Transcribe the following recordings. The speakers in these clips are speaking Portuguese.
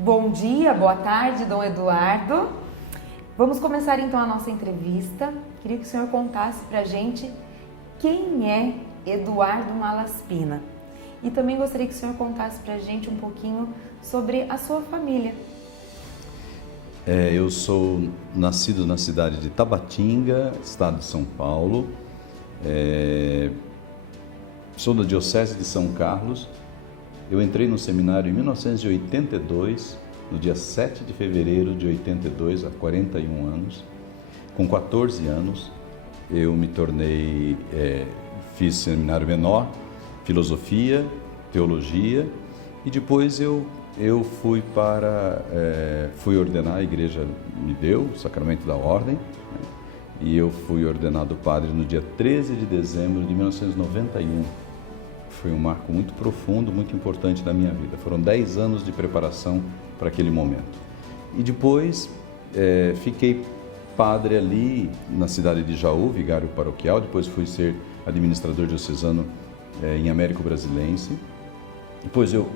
Bom dia, boa tarde, Dom Eduardo. Vamos começar então a nossa entrevista. Queria que o senhor contasse pra gente quem é Eduardo Malaspina. E também gostaria que o senhor contasse pra gente um pouquinho sobre a sua família. Eu sou nascido na cidade de Tabatinga, estado de São Paulo. Sou da Diocese de São Carlos. Eu entrei no seminário em 1982, no dia 7 de fevereiro de 82, há 41 anos. Com 14 anos, eu me tornei, fiz seminário menor, filosofia, teologia, e depois eu fui ordenar, a igreja me deu o sacramento da ordem, né? E eu fui ordenado padre no dia 13 de dezembro de 1991. Foi um marco muito profundo, muito importante da minha vida. Foram 10 anos de preparação para aquele momento. E depois fiquei padre ali na cidade de Jaú, vigário paroquial. Depois fui ser administrador diocesano em Américo Brasilense. Depois eu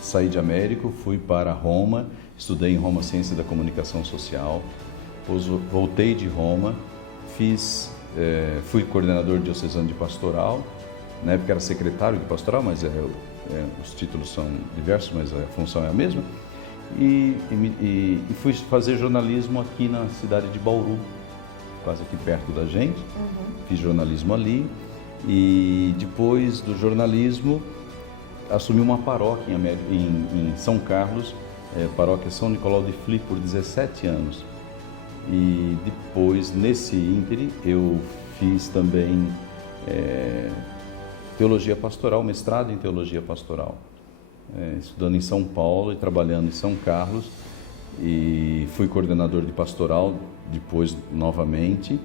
saí de Américo, fui para Roma, estudei em Roma Ciência da Comunicação Social. Depois voltei de Roma, fui coordenador diocesano de pastoral. Na época era secretário de pastoral, mas os títulos são diversos, mas a função é a mesma. E fui fazer jornalismo aqui na cidade de Bauru, quase aqui perto da gente. Fiz jornalismo ali e depois do jornalismo assumi uma paróquia em São Carlos, paróquia São Nicolau de Fli, por 17 anos. E depois, nesse ínterim, eu fiz também teologia pastoral, mestrado em teologia pastoral, estudando em São Paulo e trabalhando em São Carlos, e fui coordenador de pastoral depois novamente,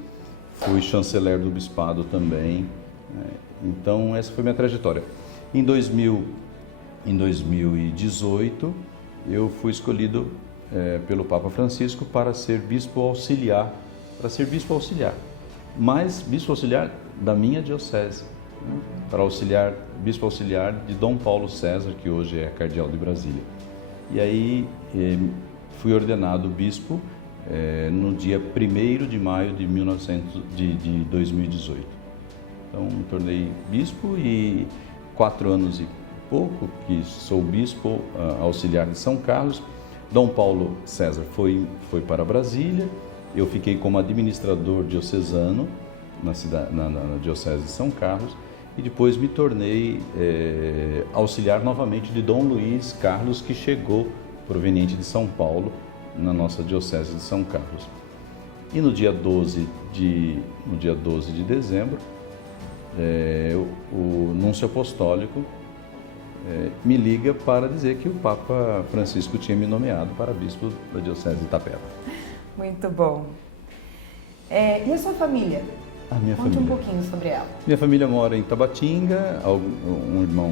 fui chanceler do bispado também, então essa foi minha trajetória. Em 2018 eu fui escolhido pelo Papa Francisco para ser bispo auxiliar, mas bispo auxiliar da minha diocese, para bispo auxiliar de Dom Paulo César, que hoje é cardeal de Brasília. E aí fui ordenado bispo no dia 1º de maio de 2018. Então me tornei bispo e 4 anos e pouco que sou bispo auxiliar de São Carlos. Dom Paulo César foi para Brasília, eu fiquei como administrador diocesano na Diocese de São Carlos, e depois me tornei auxiliar novamente de Dom Luiz Carlos, que chegou proveniente de São Paulo, na nossa Diocese de São Carlos. E no dia 12 de dezembro, o Núncio Apostólico me liga para dizer que o Papa Francisco tinha me nomeado para bispo da Diocese de Itapeva. Muito bom. E a sua família? Conte um pouquinho sobre ela. Minha família mora em Tabatinga, um irmão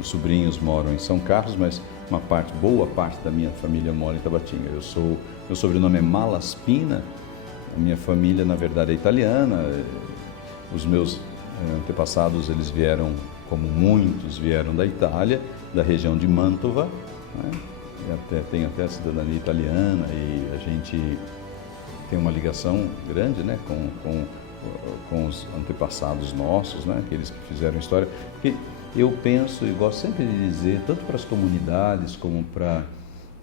os sobrinhos moram em São Carlos, mas boa parte da minha família mora em Tabatinga. Meu sobrenome é Malaspina, a minha família na verdade é italiana, os meus antepassados eles vieram, como muitos vieram da Itália, da região de Mantova, né? Tem até a cidadania italiana, e a gente tem uma ligação grande, né, com os antepassados nossos, né, aqueles que fizeram história. Porque eu penso e gosto sempre de dizer, tanto para as comunidades como para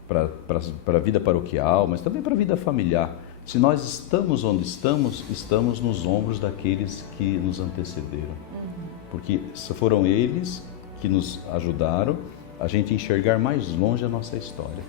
a vida paroquial, mas também para a vida familiar, se nós estamos onde estamos, estamos nos ombros daqueles que nos antecederam. Porque foram eles que nos ajudaram a gente enxergar mais longe a nossa história.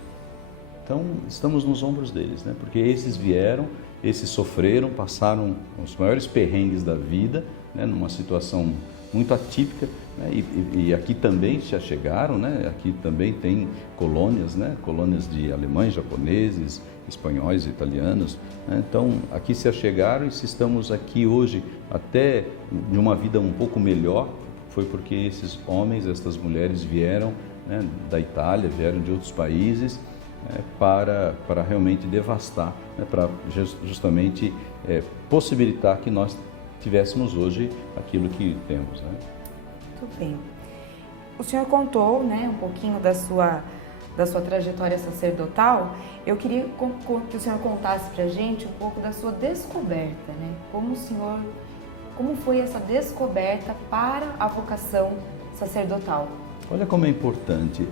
Então, estamos nos ombros deles, né? Porque esses vieram, esses sofreram, passaram os maiores perrengues da vida, né? Numa situação muito atípica, né? E aqui também se achegaram, né? Aqui também tem colônias, né? Colônias de alemães, japoneses, espanhóis, italianos, né? Então, aqui se achegaram, e se estamos aqui hoje até de uma vida um pouco melhor, foi porque esses homens, essas mulheres vieram, né, da Itália, vieram de outros países, para realmente devastar, né, para justamente possibilitar que nós tivéssemos hoje aquilo que temos, né? Muito bem. O senhor contou, né, um pouquinho da sua da sua trajetória sacerdotal, eu queria que o senhor contasse para a gente um pouco da sua descoberta, né? Como foi essa descoberta para a vocação sacerdotal? Olha como é importante,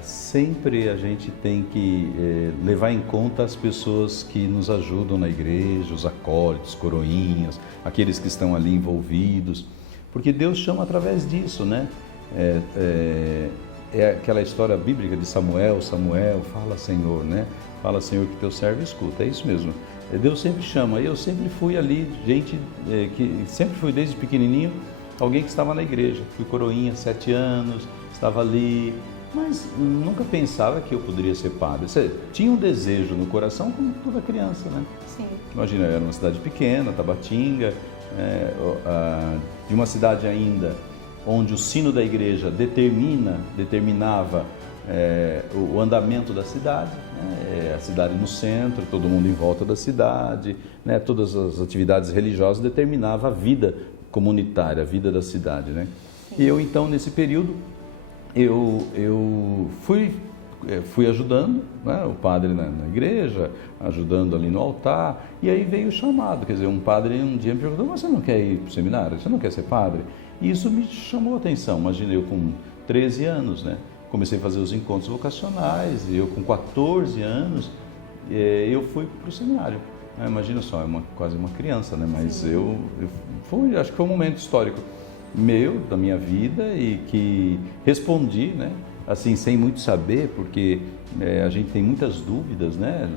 sempre a gente tem que levar em conta as pessoas que nos ajudam na igreja, os acólitos, coroinhas, aqueles que estão ali envolvidos, porque Deus chama através disso, né? É aquela história bíblica de Samuel, fala Senhor, né? Fala Senhor que teu servo escuta, é isso mesmo. Deus sempre chama, eu sempre fui ali, gente que sempre fui desde pequenininho, alguém que estava na igreja, fui coroinha 7 anos, estava ali, mas nunca pensava que eu poderia ser padre. Você tinha um desejo no coração como toda criança, né? Sim. Imagina, eu era uma cidade pequena, Tabatinga, de uma cidade ainda onde o sino da igreja determinava o andamento da cidade, né? A cidade no centro, todo mundo em volta da cidade, né? Todas as atividades religiosas determinavam a vida comunitária, a vida da cidade, né? E eu então nesse período eu fui ajudando, né, o padre na igreja, ajudando ali no altar, e aí veio o chamado, quer dizer, um padre um dia me perguntou, mas você não quer ir para o seminário? Você não quer ser padre? E isso me chamou a atenção. Imagina, eu com 13 anos, né, comecei a fazer os encontros vocacionais, e eu com 14 anos, eu fui para o seminário. Imagina só, quase uma criança, né, mas acho que foi um momento histórico da minha vida, e que respondi, né, assim, sem muito saber, porque a gente tem muitas dúvidas, né,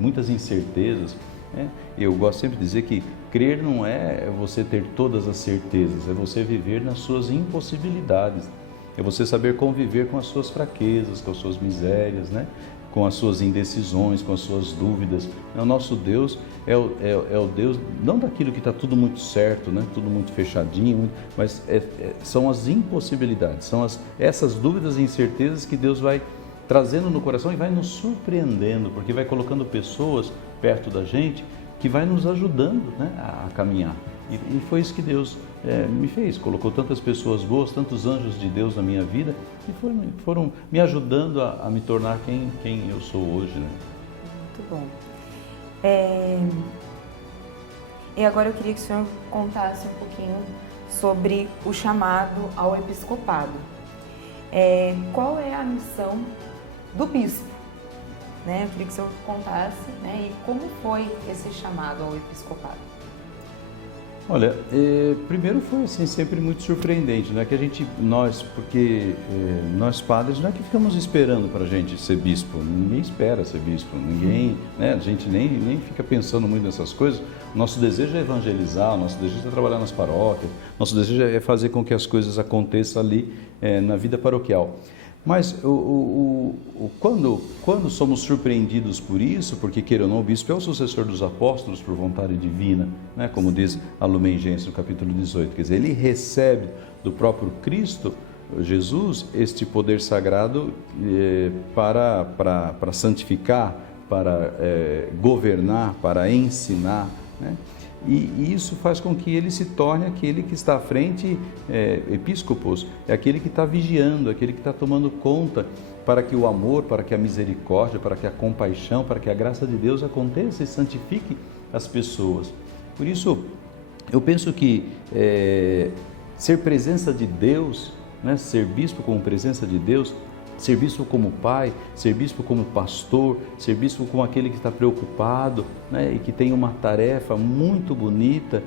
muitas incertezas, né? Eu gosto sempre de dizer que crer não é você ter todas as certezas, é você viver nas suas impossibilidades, é você saber conviver com as suas fraquezas, com as suas misérias, né? Com as suas indecisões, com as suas dúvidas. O nosso Deus é o Deus, não daquilo que está tudo muito certo, né? Tudo muito fechadinho, mas são as impossibilidades, são essas dúvidas e incertezas que Deus vai trazendo no coração e vai nos surpreendendo, porque vai colocando pessoas perto da gente que vai nos ajudando, né, a caminhar. E foi isso que Deus me fez, colocou tantas pessoas boas, tantos anjos de Deus na minha vida, e foram me ajudando a me tornar quem eu sou hoje, né? Muito bom. E agora eu queria que o senhor contasse um pouquinho sobre o chamado ao episcopado. Qual é a missão do bispo? Né? Eu queria que o senhor contasse, né, e como foi esse chamado ao episcopado. Olha, primeiro foi assim, sempre muito surpreendente, né? Nós padres não é que ficamos esperando para a gente ser bispo, ninguém espera ser bispo, ninguém, né? A gente nem fica pensando muito nessas coisas. Nosso desejo é evangelizar, nosso desejo é trabalhar nas paróquias, nosso desejo é fazer com que as coisas aconteçam ali na vida paroquial. Mas quando somos surpreendidos por isso, porque queira ou não, o bispo é o sucessor dos apóstolos por vontade divina, né? Como diz a Lumen Gentium no capítulo 18, quer dizer, ele recebe do próprio Cristo, Jesus, este poder sagrado para santificar, para governar, para ensinar, né? E isso faz com que ele se torne aquele que está à frente, episcopos, é aquele que está vigiando, aquele que está tomando conta para que o amor, para que a misericórdia, para que a compaixão, para que a graça de Deus aconteça e santifique as pessoas. Por isso, eu penso que ser presença de Deus, né, ser bispo como presença de Deus, ser bispo como pai, ser bispo como pastor, ser bispo como aquele que está preocupado, né, e que tem uma tarefa muito bonita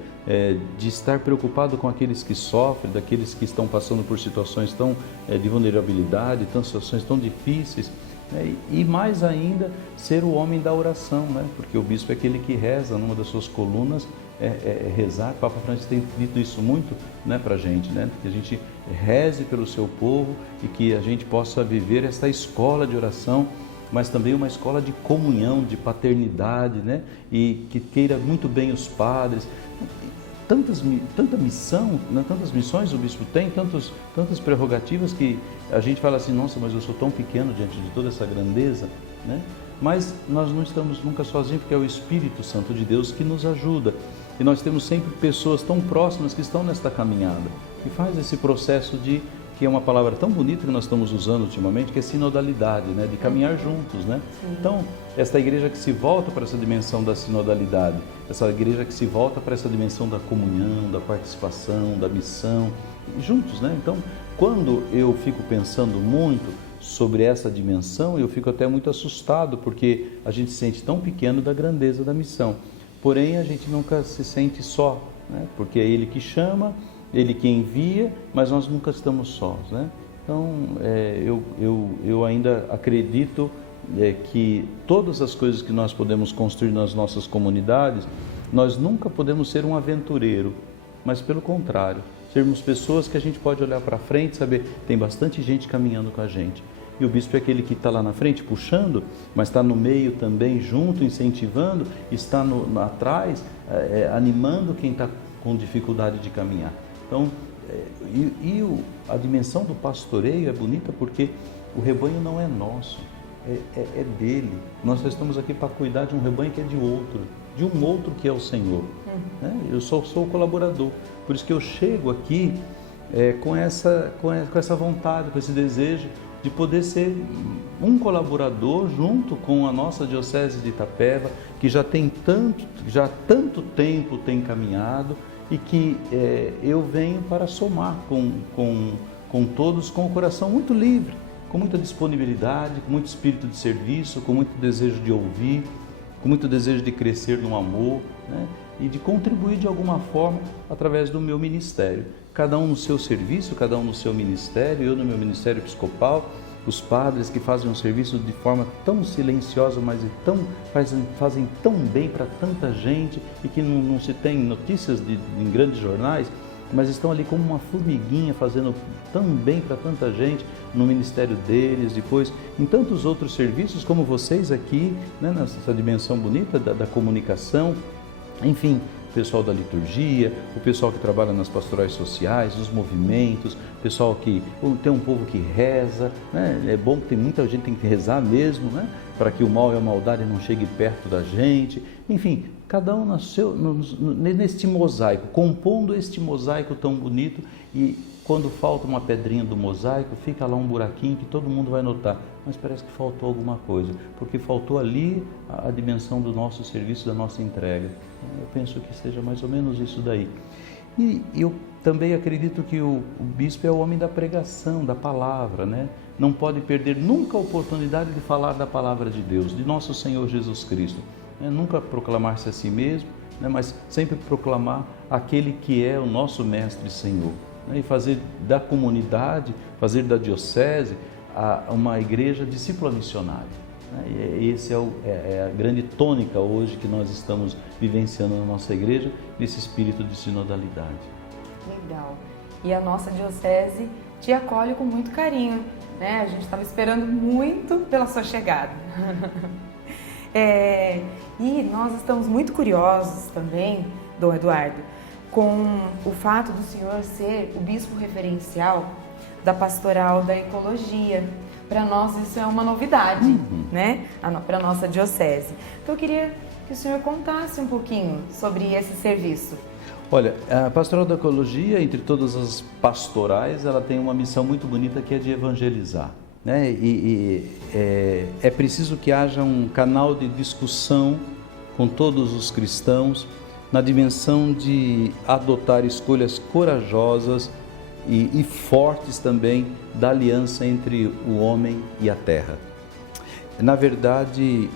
de estar preocupado com aqueles que sofrem, daqueles que estão passando por situações tão de vulnerabilidade, situações tão difíceis, né, e mais ainda ser o homem da oração, né, porque o bispo é aquele que reza, numa das suas colunas rezar. O Papa Francisco tem dito isso muito, né, para a gente, né, que a gente reze pelo seu povo e que a gente possa viver esta escola de oração, mas também uma escola de comunhão, de paternidade, né, e que queira muito bem os padres. Tanta missão, né, tantas missões o bispo tem, tantas prerrogativas que a gente fala assim, nossa, mas eu sou tão pequeno diante de toda essa grandeza, né? Mas nós não estamos nunca sozinhos, porque é o Espírito Santo de Deus que nos ajuda. E nós temos sempre pessoas tão próximas que estão nesta caminhada, que faz esse processo de que é uma palavra tão bonita que nós estamos usando ultimamente, que é sinodalidade, né? De caminhar juntos, né? Então, esta igreja que se volta para essa dimensão da sinodalidade, essa igreja que se volta para essa dimensão da comunhão, da participação, da missão, juntos, né? Então, quando eu fico pensando muito sobre essa dimensão, eu fico até muito assustado, porque a gente se sente tão pequeno da grandeza da missão. Porém, a gente nunca se sente só, né? Porque é Ele que chama, Ele que envia, mas nós nunca estamos sós, né? Então, eu ainda acredito que todas as coisas que nós podemos construir nas nossas comunidades, nós nunca podemos ser um aventureiro, mas pelo contrário, sermos pessoas que a gente pode olhar para frente e saber, tem bastante gente caminhando com a gente. E o bispo é aquele que está lá na frente puxando, mas está no meio também junto, incentivando, está atrás, animando quem está com dificuldade de caminhar. Então, a dimensão do pastoreio é bonita porque o rebanho não é nosso, é dele. Nós só estamos aqui para cuidar de um rebanho que é de um outro que é o Senhor. Né? Eu sou o colaborador, por isso que eu chego aqui com essa vontade, com esse desejo de poder ser um colaborador junto com a nossa Diocese de Itapeva, que já há tanto tempo tem caminhado, e que eu venho para somar com todos, com o coração muito livre, com muita disponibilidade, com muito espírito de serviço, com muito desejo de ouvir, com muito desejo de crescer no amor, né? E de contribuir de alguma forma através do meu ministério. Cada um no seu serviço, cada um no seu ministério, eu no meu ministério episcopal, os padres que fazem um serviço de forma tão silenciosa, mas fazem tão bem para tanta gente e que não se tem notícias em grandes jornais, mas estão ali como uma formiguinha fazendo tão bem para tanta gente no ministério deles, depois em tantos outros serviços como vocês aqui, né, nessa dimensão bonita da comunicação, enfim, o pessoal da liturgia, o pessoal que trabalha nas pastorais sociais, nos movimentos, o pessoal que tem um povo que reza, né? É bom que tem muita gente que tem que rezar mesmo, né? Para que o mal e a maldade não cheguem perto da gente. Enfim, cada um neste mosaico, compondo este mosaico tão bonito, e quando falta uma pedrinha do mosaico, fica lá um buraquinho que todo mundo vai notar, mas parece que faltou alguma coisa, porque faltou ali a dimensão do nosso serviço, da nossa entrega. Eu penso que seja mais ou menos isso daí. E eu também acredito que o bispo é o homem da pregação, da palavra, né? Não pode perder nunca a oportunidade de falar da palavra de Deus, de nosso Senhor Jesus Cristo. Nunca proclamar-se a si mesmo, né? Mas sempre proclamar aquele que é o nosso Mestre e Senhor. Né? E fazer da comunidade, fazer da diocese uma igreja discípula missionária. E esse é a grande tônica hoje que nós estamos vivenciando na nossa igreja, nesse espírito de sinodalidade. Legal. E a nossa diocese te acolhe com muito carinho, né? A gente estava esperando muito pela sua chegada. E nós estamos muito curiosos também, Dom Eduardo, com o fato do senhor ser o bispo referencial da Pastoral da Ecologia. Para nós isso é uma novidade, né? Para a nossa diocese. Então eu queria que o senhor contasse um pouquinho sobre esse serviço. Olha, a Pastoral da Ecologia, entre todas as pastorais, ela tem uma missão muito bonita que é de evangelizar, né? É preciso que haja um canal de discussão com todos os cristãos na dimensão de adotar escolhas corajosas e fortes também da aliança entre o homem e a terra. Na verdade,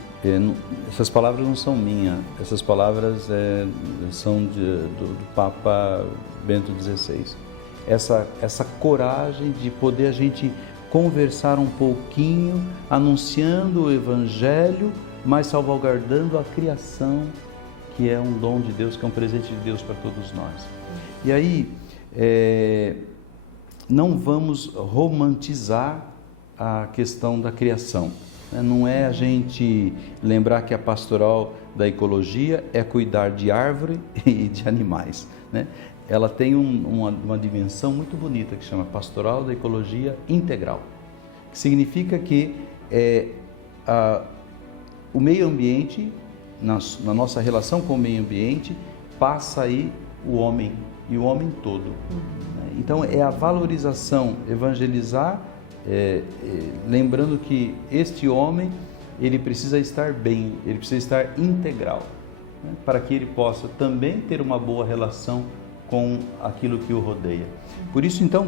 essas palavras não são minhas, essas palavras são do Papa Bento XVI. Essa coragem de poder a gente conversar um pouquinho, anunciando o Evangelho, mas salvaguardando a criação, que é um dom de Deus, que é um presente de Deus para todos nós. E aí, não vamos romantizar a questão da criação. Não é a gente lembrar que a pastoral da ecologia é cuidar de árvore e de animais, né? Ela tem uma dimensão muito bonita que chama Pastoral da Ecologia Integral, que significa que o meio ambiente, na nossa relação com o meio ambiente, passa aí o homem e o homem todo. Então é a valorização, evangelizar, lembrando que este homem, ele precisa estar bem, ele precisa estar integral, né, para que ele possa também ter uma boa relação com aquilo que o rodeia. Por isso, então,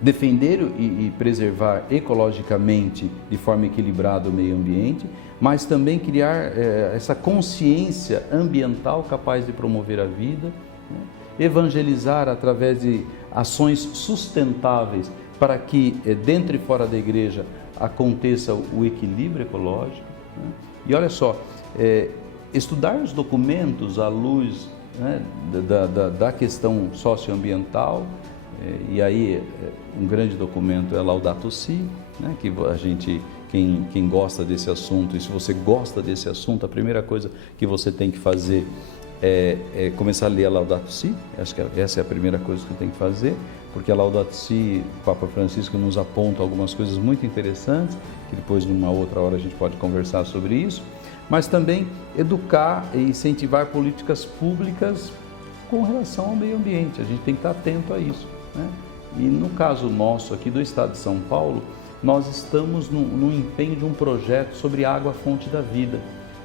defender e preservar ecologicamente, de forma equilibrada, o meio ambiente, mas também criar essa consciência ambiental capaz de promover a vida, né, evangelizar através de ações sustentáveis para que dentro e fora da igreja aconteça o equilíbrio ecológico, né? E olha só, estudar os documentos à luz, né, da questão socioambiental, e aí um grande documento é Laudato Si, né, que a gente, quem gosta desse assunto, e se você gosta desse assunto, a primeira coisa que você tem que fazer é começar a ler a Laudato Si. Acho que essa é a primeira coisa que tem que fazer, porque a Laudato Si, o Papa Francisco nos aponta algumas coisas muito interessantes, que depois numa outra hora a gente pode conversar sobre isso, mas também educar e incentivar políticas públicas com relação ao meio ambiente. A gente tem que estar atento a isso, né? E no caso nosso aqui do estado de São Paulo, nós estamos no empenho de um projeto sobre água, fonte da vida.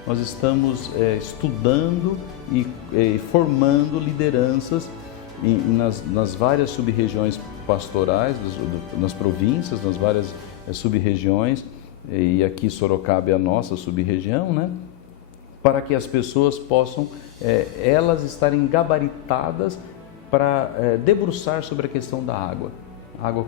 Nós estamos estudando e formando lideranças nas várias sub-regiões pastorais, nas províncias, nas várias sub-regiões, e aqui Sorocaba é a nossa sub-região, né? Para que as pessoas possam, elas estarem gabaritadas para debruçar sobre a questão da água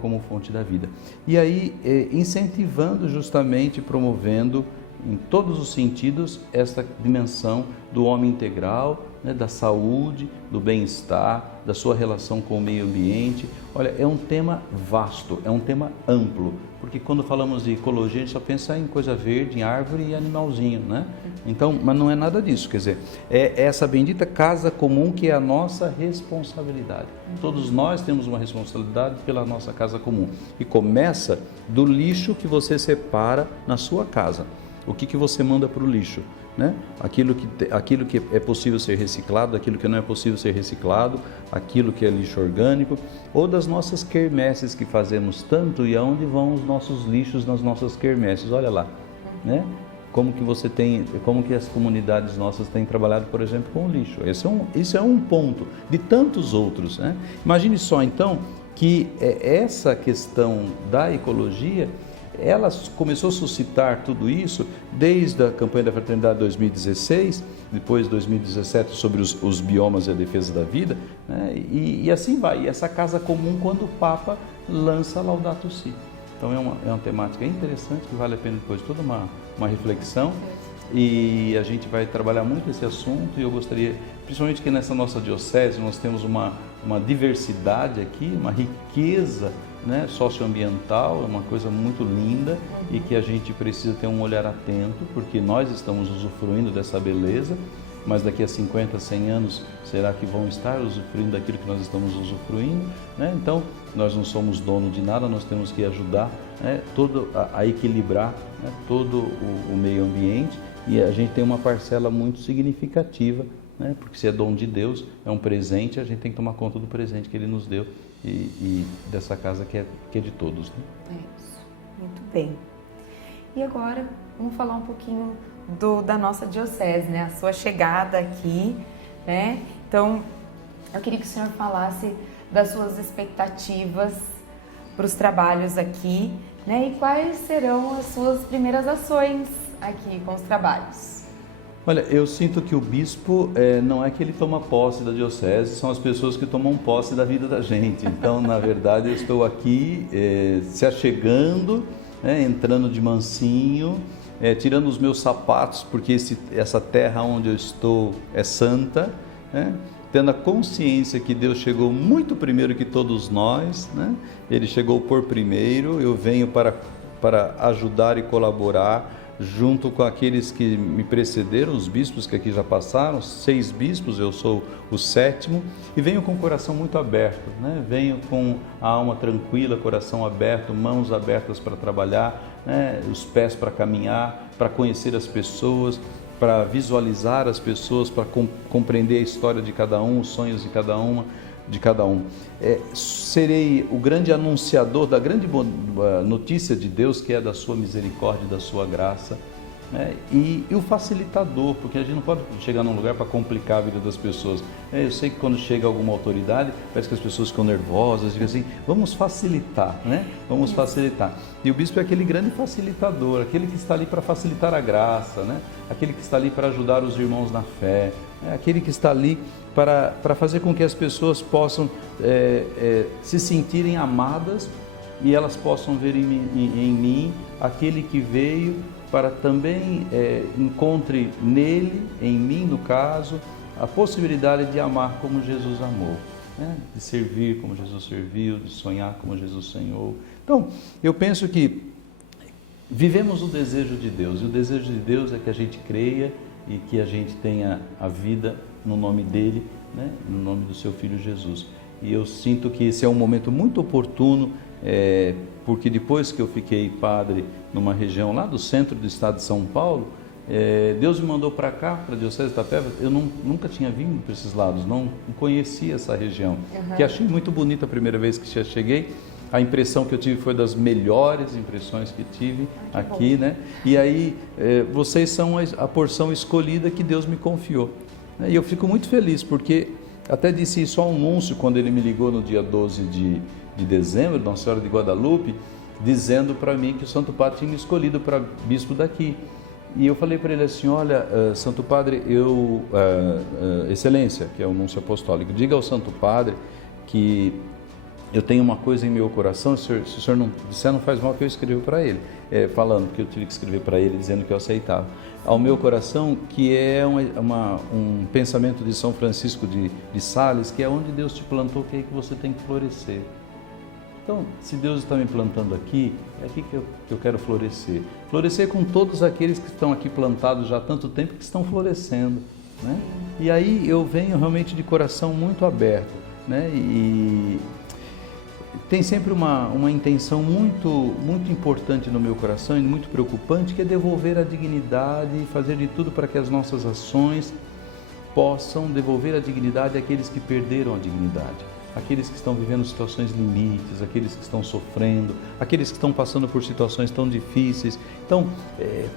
como fonte da vida. E aí, incentivando justamente, promovendo em todos os sentidos esta dimensão do homem integral, né, da saúde, do bem-estar, da sua relação com o meio ambiente. Olha, é um tema vasto, é um tema amplo, porque quando falamos de ecologia, a gente só pensa em coisa verde, em árvore e animalzinho, né? Então, mas não é nada disso, quer dizer, é essa bendita casa comum que é a nossa responsabilidade. Todos nós temos uma responsabilidade pela nossa casa comum, e começa do lixo que você separa na sua casa. O que você manda para o lixo, né? Aquilo que é possível ser reciclado, aquilo que não é possível ser reciclado, aquilo que é lixo orgânico, ou das nossas quermesses que fazemos tanto, e aonde vão os nossos lixos nas nossas quermesses. Olha lá, né? Como que as comunidades nossas têm trabalhado, por exemplo, com o lixo. Esse é um ponto de tantos outros, né? Imagine só então que essa questão da ecologia, ela começou a suscitar tudo isso desde a campanha da Fraternidade 2016, depois 2017 sobre os biomas e a defesa da vida, né? E assim vai. E essa casa comum, quando o Papa lança Laudato Si. Então é uma temática interessante, que vale a pena depois toda uma reflexão, e a gente vai trabalhar muito esse assunto. E eu gostaria, principalmente que nessa nossa diocese nós temos uma diversidade aqui, uma riqueza, né, socioambiental, é uma coisa muito linda, e que a gente precisa ter um olhar atento, porque nós estamos usufruindo dessa beleza, mas daqui a 50, 100 anos, será que vão estar usufruindo daquilo que nós estamos usufruindo, né? Então, nós não somos dono de nada, nós temos que ajudar, né, a equilibrar, né, todo o meio ambiente, e a gente tem uma parcela muito significativa, né, porque se é dom de Deus, é um presente, a gente tem que tomar conta do presente que Ele nos deu, e dessa casa que é de todos, né? É isso, muito bem. E agora, vamos falar um pouquinho da nossa diocese, né? A sua chegada aqui, né? Então, eu queria que o senhor falasse das suas expectativas para os trabalhos aqui, né? E quais serão as suas primeiras ações aqui com os trabalhos? Olha, eu sinto que o bispo não é que ele toma posse da diocese, são as pessoas que tomam posse da vida da gente. Então, na verdade, eu estou aqui se achegando, né, entrando de mansinho, tirando os meus sapatos, porque essa terra onde eu estou é santa, né? Tendo a consciência que Deus chegou muito primeiro que todos nós, né? Ele chegou por primeiro. Eu venho para ajudar e colaborar junto com aqueles que me precederam, os bispos que aqui já passaram, 6 bispos, eu sou o 7º, e venho com o coração muito aberto, né? Venho com a alma tranquila, coração aberto, mãos abertas para trabalhar, né? Os pés para caminhar, para conhecer as pessoas, para visualizar as pessoas, para compreender a história de cada um, os sonhos de cada uma, de cada um. Serei o grande anunciador da grande notícia de Deus, que é da sua misericórdia, da sua graça, né? E o facilitador, porque a gente não pode chegar num lugar para complicar a vida das pessoas. Eu sei que quando chega alguma autoridade, parece que as pessoas ficam nervosas, ficam assim, vamos facilitar, né? Vamos facilitar. E o bispo é aquele grande facilitador, aquele que está ali para facilitar a graça, né? Aquele que está ali para ajudar os irmãos na fé, né? Aquele que está ali para fazer com que as pessoas possam se sentirem amadas e elas possam ver em mim aquele que veio para também encontre nele, em mim no caso, a possibilidade de amar como Jesus amou, né? De servir como Jesus serviu, de sonhar como Jesus sonhou. Então, eu penso que vivemos o desejo de Deus, e o desejo de Deus é que a gente creia e que a gente tenha a vida no nome dele, né? No nome do seu Filho Jesus. E eu sinto que esse é um momento muito oportuno, porque depois que eu fiquei padre numa região lá do centro do estado de São Paulo, Deus me mandou para cá, para a Diocese de Itapeva. Eu nunca tinha vindo para esses lados, não conhecia essa região, que achei muito bonita a primeira vez que cheguei. A impressão que eu tive foi das melhores impressões que tive aqui, né? E aí, vocês são a porção escolhida que Deus me confiou. E eu fico muito feliz, porque até disse isso ao Núncio, quando ele me ligou no dia 12 de dezembro, Nossa Senhora de Guadalupe, dizendo para mim que o Santo Padre tinha me escolhido para bispo daqui. E eu falei para ele assim, olha, Santo Padre, Excelência, que é o Núncio Apostólico, diga ao Santo Padre que eu tenho uma coisa em meu coração, se o senhor não disser, não faz mal, que eu escrevo para ele, falando que eu tive que escrever para ele, dizendo que eu aceitava. Ao meu coração, que é um pensamento de São Francisco de Sales, que é onde Deus te plantou, que é aí que você tem que florescer. Então, se Deus está me plantando aqui, é aqui que eu quero florescer. Florescer com todos aqueles que estão aqui plantados já há tanto tempo, que estão florescendo, né? E aí eu venho realmente de coração muito aberto, né? E tem sempre uma intenção muito, muito importante no meu coração e muito preocupante, que é devolver a dignidade e fazer de tudo para que as nossas ações possam devolver a dignidade àqueles que perderam a dignidade, aqueles que estão vivendo situações limites, aqueles que estão sofrendo, aqueles que estão passando por situações tão difíceis. Então,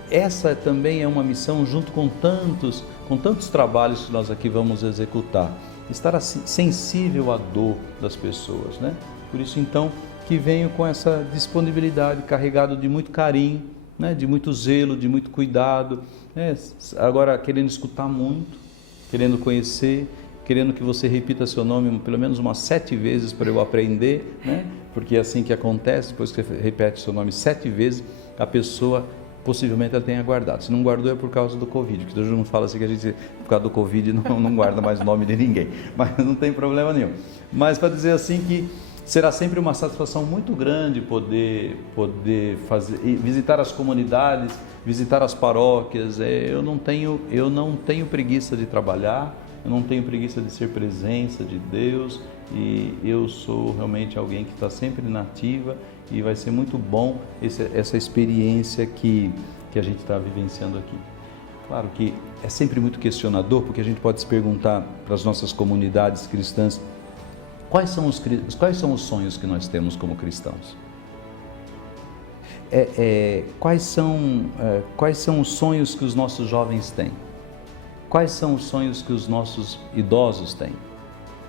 essa também é uma missão, junto com tantos trabalhos que nós aqui vamos executar, estar assim, sensível à dor das pessoas, né? Por isso, então, que venho com essa disponibilidade, carregado de muito carinho, né? De muito zelo, de muito cuidado, né? Agora querendo escutar muito, querendo conhecer, querendo que você repita seu nome pelo menos umas 7 vezes para eu aprender, né? Porque é assim que acontece, depois que você repete seu nome 7 vezes, a pessoa possivelmente ela tenha guardado. Se não guardou é por causa do Covid, porque todo mundo fala assim que a gente, por causa do Covid, não guarda mais o nome de ninguém, mas não tem problema nenhum. Mas para dizer assim que será sempre uma satisfação muito grande poder visitar as comunidades, visitar as paróquias. Eu não tenho preguiça de trabalhar, eu não tenho preguiça de ser presença de Deus, e eu sou realmente alguém que está sempre na ativa, e vai ser muito bom essa experiência que a gente está vivenciando aqui. Claro que é sempre muito questionador, porque a gente pode se perguntar para as nossas comunidades cristãs, quais são os sonhos que nós temos como cristãos? Quais são os sonhos que os nossos jovens têm? Quais são os sonhos que os nossos idosos têm?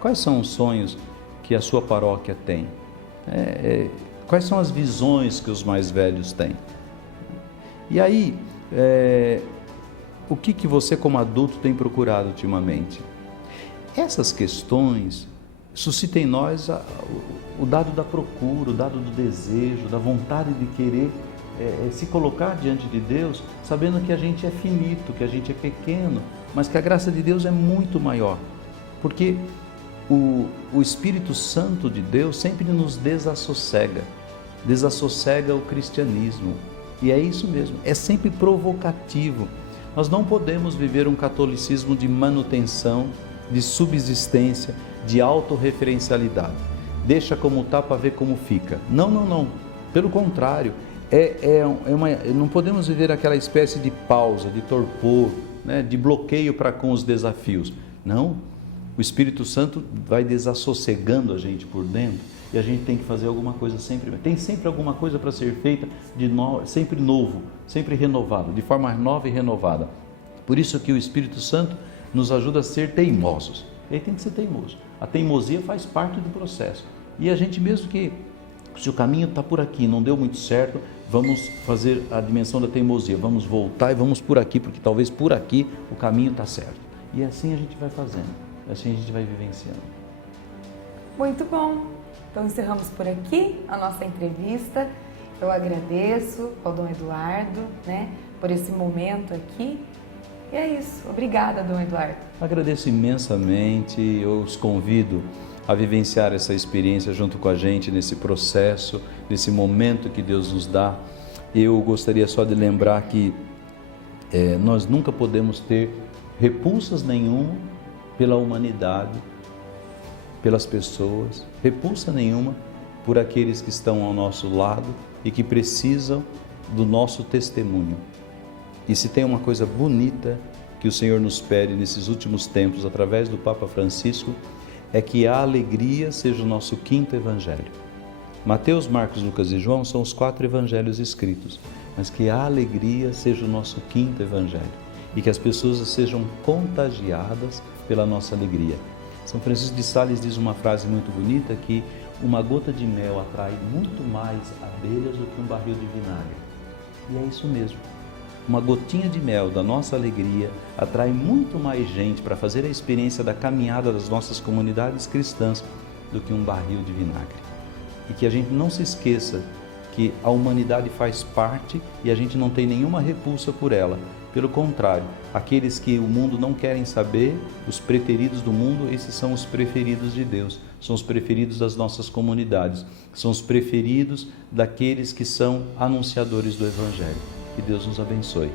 Quais são os sonhos que a sua paróquia tem? Quais são as visões que os mais velhos têm? E aí, o que você como adulto tem procurado ultimamente? Essas questões suscitam em nós o dado da procura, o dado do desejo, da vontade de querer se colocar diante de Deus, sabendo que a gente é finito, que a gente é pequeno, mas que a graça de Deus é muito maior, porque o Espírito Santo de Deus sempre nos desassossega o cristianismo, e é isso mesmo, é sempre provocativo. Nós não podemos viver um catolicismo de manutenção, de subsistência, de autorreferencialidade. Deixa como está para ver como fica. Não. Pelo contrário, não podemos viver aquela espécie de pausa, de torpor, né, de bloqueio para com os desafios. Não, o Espírito Santo vai desassossegando a gente por dentro e a gente tem que fazer alguma coisa sempre. Tem sempre alguma coisa para ser feita, sempre novo, sempre renovado, de forma nova e renovada. Por isso que o Espírito Santo nos ajuda a ser teimosos. Ele tem que ser teimoso. A teimosia faz parte do processo. E a gente mesmo que, se o caminho está por aqui, não deu muito certo, vamos fazer a dimensão da teimosia. Vamos voltar e vamos por aqui, porque talvez por aqui o caminho está certo. E assim a gente vai fazendo, assim a gente vai vivenciando. Muito bom. Então encerramos por aqui a nossa entrevista. Eu agradeço ao Dom Eduardo, por esse momento aqui. E é isso. Obrigada, Dom Eduardo. Agradeço imensamente. Eu os convido a vivenciar essa experiência junto com a gente nesse processo, nesse momento que Deus nos dá. Eu gostaria só de lembrar que nós nunca podemos ter repulsas nenhuma pela humanidade, pelas pessoas, repulsa nenhuma por aqueles que estão ao nosso lado e que precisam do nosso testemunho. E se tem uma coisa bonita que o Senhor nos pede nesses últimos tempos, através do Papa Francisco, é que a alegria seja o nosso quinto evangelho. Mateus, Marcos, Lucas e João são os 4 evangelhos escritos, mas que a alegria seja o nosso quinto evangelho e que as pessoas sejam contagiadas pela nossa alegria. São Francisco de Sales diz uma frase muito bonita que uma gota de mel atrai muito mais abelhas do que um barril de vinagre. E é isso mesmo. Uma gotinha de mel da nossa alegria atrai muito mais gente para fazer a experiência da caminhada das nossas comunidades cristãs do que um barril de vinagre. E que a gente não se esqueça que a humanidade faz parte e a gente não tem nenhuma repulsa por ela. Pelo contrário, aqueles que o mundo não querem saber, os preteridos do mundo, esses são os preferidos de Deus, são os preferidos das nossas comunidades, são os preferidos daqueles que são anunciadores do Evangelho. Que Deus nos abençoe.